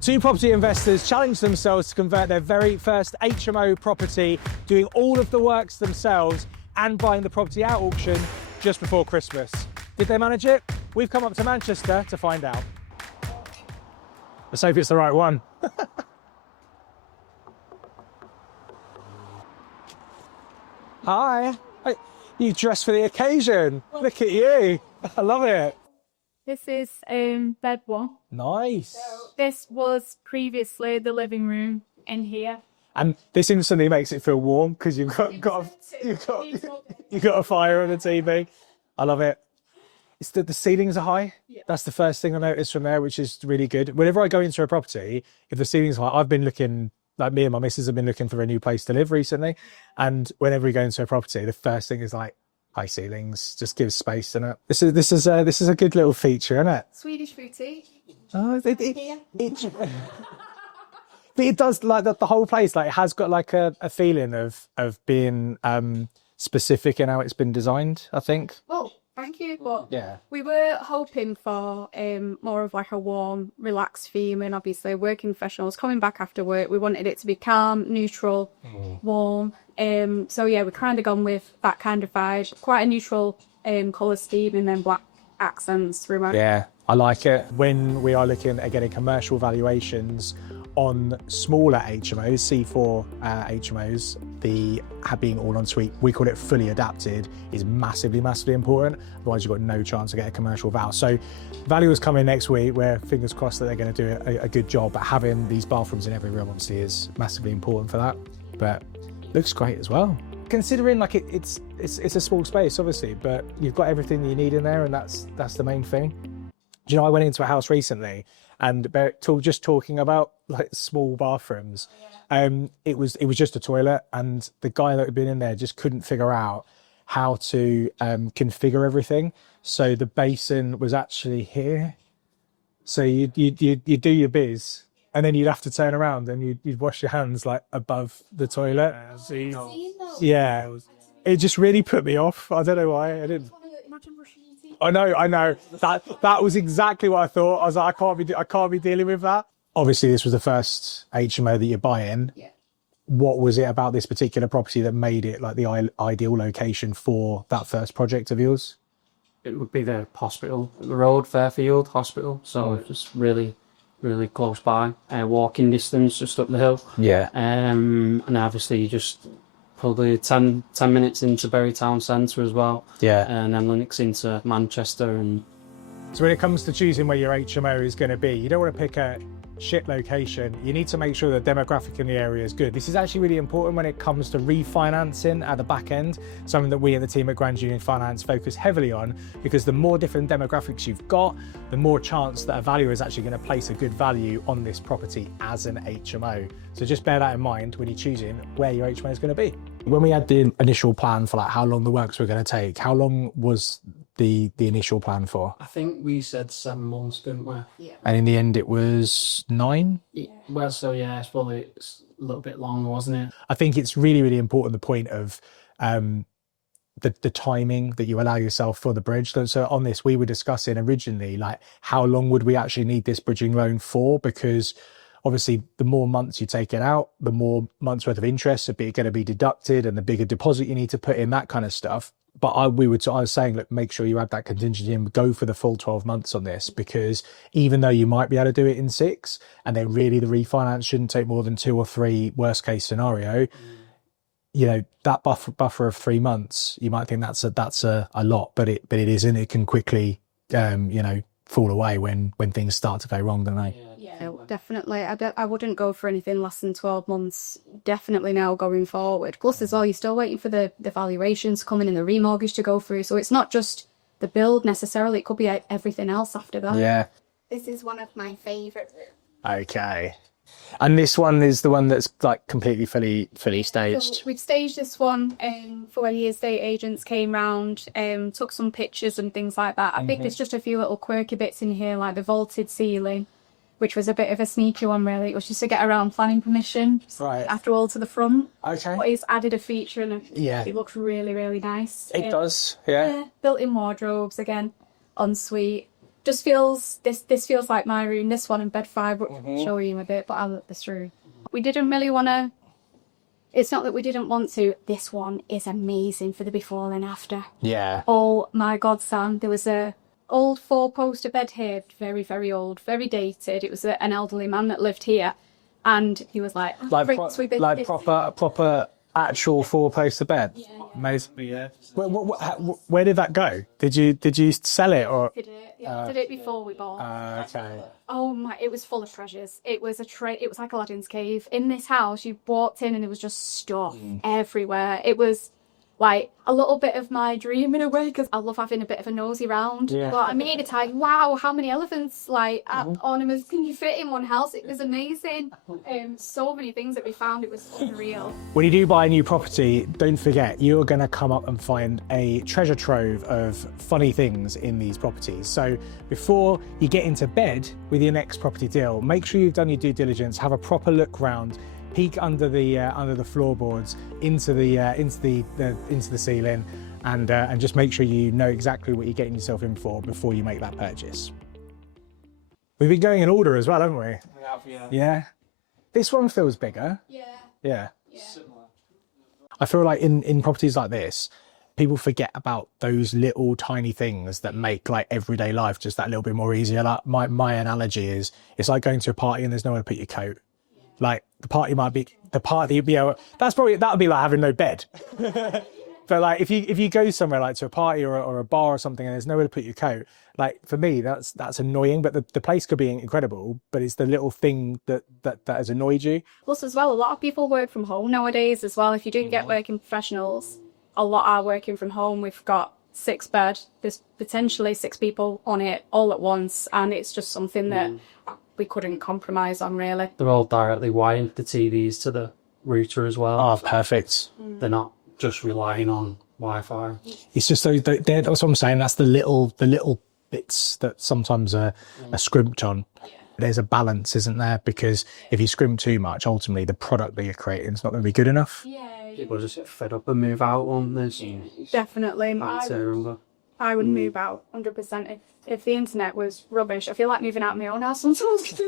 Two property investors challenged themselves to convert their very first HMO property, doing all of the works themselves and buying the property at auction just before Christmas. Did they manage it? We've come up to Manchester to find out. Let's hope it's the right one. Hi. Hey, you dressed for the occasion. Look at you. I love it. This is bed one. Nice. This was previously the living room in here. And this instantly makes it feel warm because you've got a fire on the TV. I love it. It's the ceilings are high. Yeah. That's the first thing I noticed from there, which is really good. Whenever I go into a property, if the ceilings are high, I've been looking, like me and my missus have been looking for a new place to live recently. And whenever we go into a property, the first thing is like high ceilings, just gives space in it. This is a good little feature, isn't it? Swedish boutique. Oh, but it does, like the whole place, like it has got like a feeling of being specific in how it's been designed, I think. Well, thank you. But yeah, we were hoping for more of like a warm, relaxed theme, and obviously working professionals coming back after work, we wanted it to be calm, neutral, warm. So yeah, we kind of gone with that kind of vibe, quite a neutral colour scheme, and then black accents throughout. Yeah, I like it. When we are looking at getting commercial valuations on smaller HMOs, C4 HMOs, the being all en suite, we call it fully adapted, is massively, massively important. Otherwise, you've got no chance to get a commercial val. So, valuers coming next week. We're fingers crossed that they're going to do a good job. But having these bathrooms in every room, obviously, is massively important for that. But looks great as well. Considering like it's a small space, obviously, but you've got everything you need in there, and that's the main thing. Do you know, I went into a house recently, and just talking about like small bathrooms, it was just a toilet, and the guy that had been in there just couldn't figure out how to configure everything. So the basin was actually here. So you do your biz, and then you'd have to turn around and you'd wash your hands like above the toilet. Yeah, it just really put me off. I don't know why. I didn't. I know. That was exactly what I thought. I was like, I can't be dealing with that. Obviously, this was the first HMO that you're buying. Yeah. What was it about this particular property that made it like the ideal location for that first project of yours? It would be the hospital, the road, Fairfield Hospital. So it's just really, really close by, walking distance just up the hill. Yeah. And obviously just probably 10 minutes into Bury Town Centre as well. Yeah. And then links into Manchester. And so when it comes to choosing where your HMO is going to be, you don't want to pick a shit location. You need to make sure the demographic in the area is good. This is actually really important when it comes to refinancing at the back end, something that we and the team at Grand Union Finance focus heavily on, because the more different demographics you've got, the more chance that a valuer is actually going to place a good value on this property as an HMO. So just bear that in mind when you're choosing where your HMO is going to be. When we had the initial plan for like how long the works were going to take, how long was the initial plan for? I think we said 7 months, didn't we? Yeah. And in the end it was 9? Yeah. Well, so yeah, it's probably a little bit longer, wasn't it? I think it's really, really important, the point of the timing that you allow yourself for the bridge. So on this, we were discussing originally, like how long would we actually need this bridging loan for? Because obviously the more months you take it out, the more months worth of interest are going to be deducted, and the bigger deposit you need to put in, that kind of stuff. But I was saying, look, make sure you add that contingency and go for the full 12 months on this, because even though you might be able to do it in 6, and then really the refinance shouldn't take more than 2 or 3, worst case scenario, you know, that buffer of 3 months, you might think that's a lot, but it isn't. It can quickly, fall away when things start to go wrong, don't they? Yeah, definitely. I wouldn't go for anything less than 12 months, definitely now going forward. Plus as well, you're still waiting for the valuations coming in, the remortgage to go through. So it's not just the build necessarily, it could be everything else after that. Yeah. This is one of my favourite rooms. Okay. And this one is the one that's like completely fully staged. So we've staged this one for when the estate agents came round, took some pictures and things like that. I think there's just a few little quirky bits in here, like the vaulted ceiling, which was a bit of a sneaky one, really. It was just to get around planning permission, right, after all to the front. Okay. But it's added a feature, and it looks really, really nice. It does, yeah. Built-in wardrobes, again, ensuite. just feels this feels like my room. This one in bed 5, I'll show you a bit, but I love this room. We didn't really want to. It's not that we didn't want to. This one is amazing for the before and after. Yeah. Oh my God, Sam! There was a old 4-poster bed here, very very old, very dated. It was an elderly man that lived here, and he was like, proper actual 4-poster bed. Yeah. Amazing. Yeah. Where did that go? Did you sell it or? Did it? Yeah, did it before we bought. Okay. Oh my! It was full of treasures. It was It was like Aladdin's cave. In this house, you walked in and there was just stuff everywhere. It was like a little bit of my dream in a way, because I love having a bit of a nosy round. Yeah. But I made it like, wow, how many elephants, like ornaments can you fit in one house? It was amazing. So many things that we found. It was unreal. When you do buy a new property, don't forget you're going to come up and find a treasure trove of funny things in these properties. So before you get into bed with your next property deal, make sure you've done your due diligence, have a proper look round. Peek under the floorboards, into the ceiling, and just make sure you know exactly what you're getting yourself in for before you make that purchase. We've been going in order as well, haven't we? We have, Yeah. This one feels bigger. Yeah. Yeah. Similar. I feel like in properties like this, people forget about those little tiny things that make like everyday life just that little bit more easier. Like my analogy is, it's like going to a party and there's nowhere to put your coat. Like the party might be that would be like having no bed. But like if you go somewhere like to a party or a bar or something and there's nowhere to put your coat, like for me that's annoying. But the place could be incredible, but it's the little thing that has annoyed you. Plus, as well, a lot of people work from home nowadays as well. If you do get working professionals, a lot are working from home. We've got 6 bed. There's potentially 6 people on it all at once, and it's just something that we couldn't compromise on, really. They're all directly wired, the TVs, to the router as well. Oh, perfect. They're not just relying on Wi-Fi. It's just that's what I'm saying. That's the little bits that sometimes are scrimped on. There's a balance, isn't there? Because if you scrimp too much, ultimately the product that you're creating is not going to be good enough. Yeah. People just get fed up and move out on this. Definitely. I would move out 100%. If the internet was rubbish, I feel like moving out of my own house sometimes.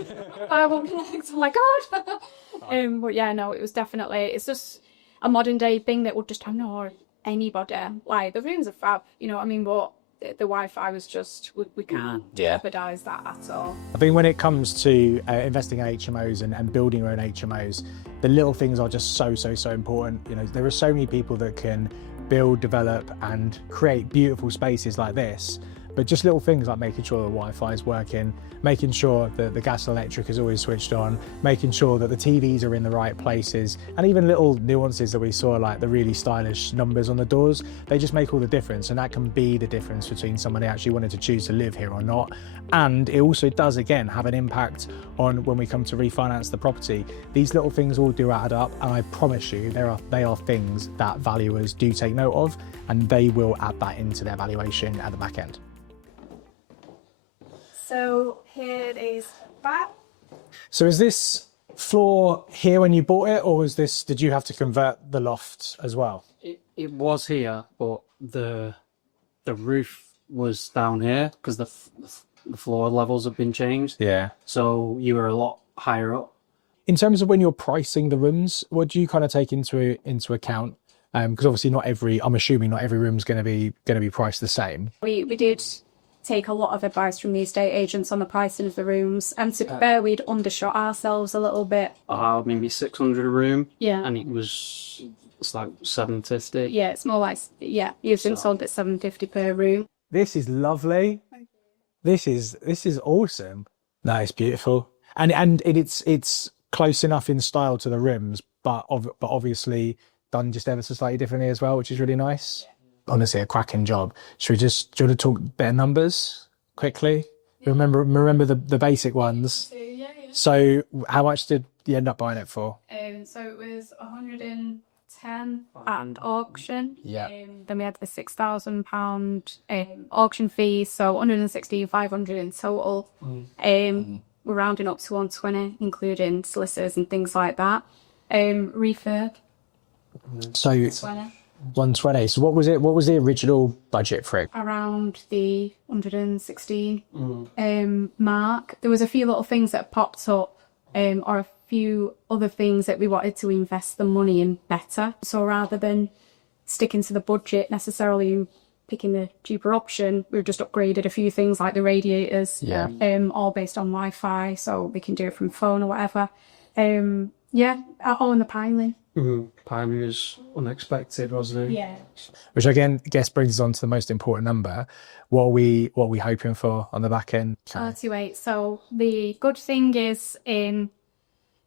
I won't connect. Oh my God. But yeah, no, it was definitely, it's just a modern day thing that would just annoy anybody. Like, the rooms are fab, you know what I mean? But the Wi-Fi was just, we can't jeopardize that at all. I think when it comes to investing in HMOs and building your own HMOs, the little things are just so important. You know, there are so many people that can build, develop and create beautiful spaces like this. But just little things like making sure the Wi-Fi is working, making sure that the gas and electric is always switched on, making sure that the TVs are in the right places, and even little nuances that we saw, like the really stylish numbers on the doors, they just make all the difference. And that can be the difference between somebody actually wanting to choose to live here or not. And it also does, again, have an impact on when we come to refinance the property. These little things all do add up, and I promise you they are things that valuers do take note of, and they will add that into their valuation at the back end. So here it is back. So is this floor here when you bought it, or did you have to convert the loft as well? It was here, but the roof was down here because the floor levels have been changed. Yeah. So you were a lot higher up. In terms of when you're pricing the rooms, what do you kind of take into account? Because obviously I'm assuming not every room's going to be priced the same. We did take a lot of advice from the estate agents on the pricing of the rooms, and to be fair, we'd undershot ourselves a little bit. Maybe 600 a room. Yeah. And it's like 750. Yeah, it's more like, you've been sold at 750 per room. This is lovely. This is awesome. No, it's beautiful, and it's close enough in style to the rooms, but obviously done just ever so slightly differently as well, which is really nice. Honestly, a cracking job. Do you want to talk better numbers quickly? Yeah. Remember the basic ones. Yeah. So how much did you end up buying it for? So it was 110 at auction. Yeah. Then we had the £6,000 auction fee, so 160, 500 in total. We're rounding up to 120, including solicitors and things like that. Refurb. So 20. 120. So what was it? What was the original budget for it? Around the 116 mark. There was a few little things that popped up, or a few other things that we wanted to invest the money in better. So rather than sticking to the budget necessarily, picking the cheaper option, we've just upgraded a few things like the radiators, all based on Wi-Fi, so we can do it from phone or whatever. And the piling. Piling was unexpected, wasn't it? Yeah. Which again, I guess brings us on to the most important number. What are we hoping for on the back end? 38. So the good thing is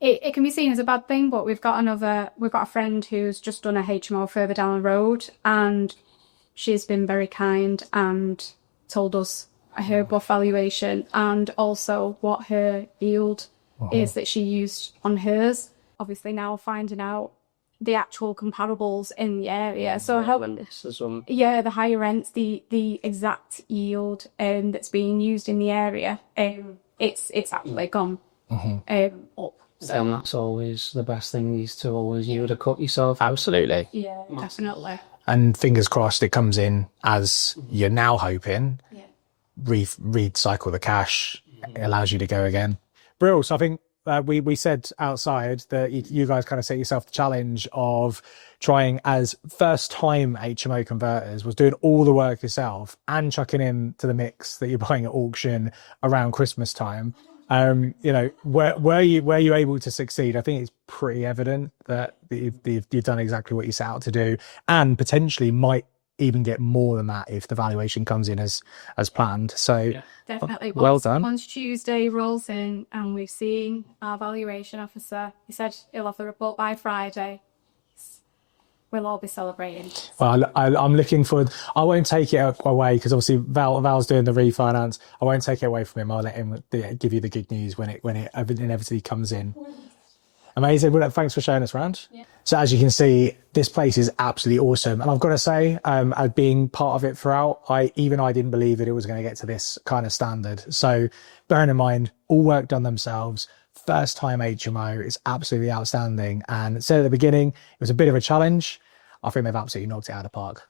it can be seen as a bad thing, but we've got a friend who's just done a HMO further down the road, and she's been very kind and told us her buff valuation and also what her yield is that she used on hers. Obviously now finding out the actual comparables in the area. So the higher rents, the exact yield that's being used in the area, it's actually gone up. And that's always the best thing, is to always you to cut yourself. Absolutely. Yeah, definitely. And fingers crossed it comes in as you're now hoping. Yeah. Recycle the cash. It allows you to go again. Brill. So I think we said outside that you guys kind of set yourself the challenge of trying, as first time HMO converters, was doing all the work yourself and chucking in to the mix that you're buying at auction around Christmas time. Were you able to succeed? I think it's pretty evident that you've done exactly what you set out to do, and potentially might even get more than that if the valuation comes in as planned. So definitely. Well done. Once Tuesday rolls in and we've seen our valuation officer, he said he'll have the report by Friday. We'll all be celebrating. Well, I'm looking forward. I won't take it away because obviously Val's doing the refinance. I won't take it away from him. I'll let him give you the good news when it inevitably comes in. Amazing. Well, thanks for showing us around. Yeah. So as you can see, this place is absolutely awesome. And I've got to say, being part of it throughout, I didn't believe that it was going to get to this kind of standard. So bearing in mind, all work done themselves, first time HMO, it's absolutely outstanding. And said at the beginning, it was a bit of a challenge. I think they've absolutely knocked it out of the park.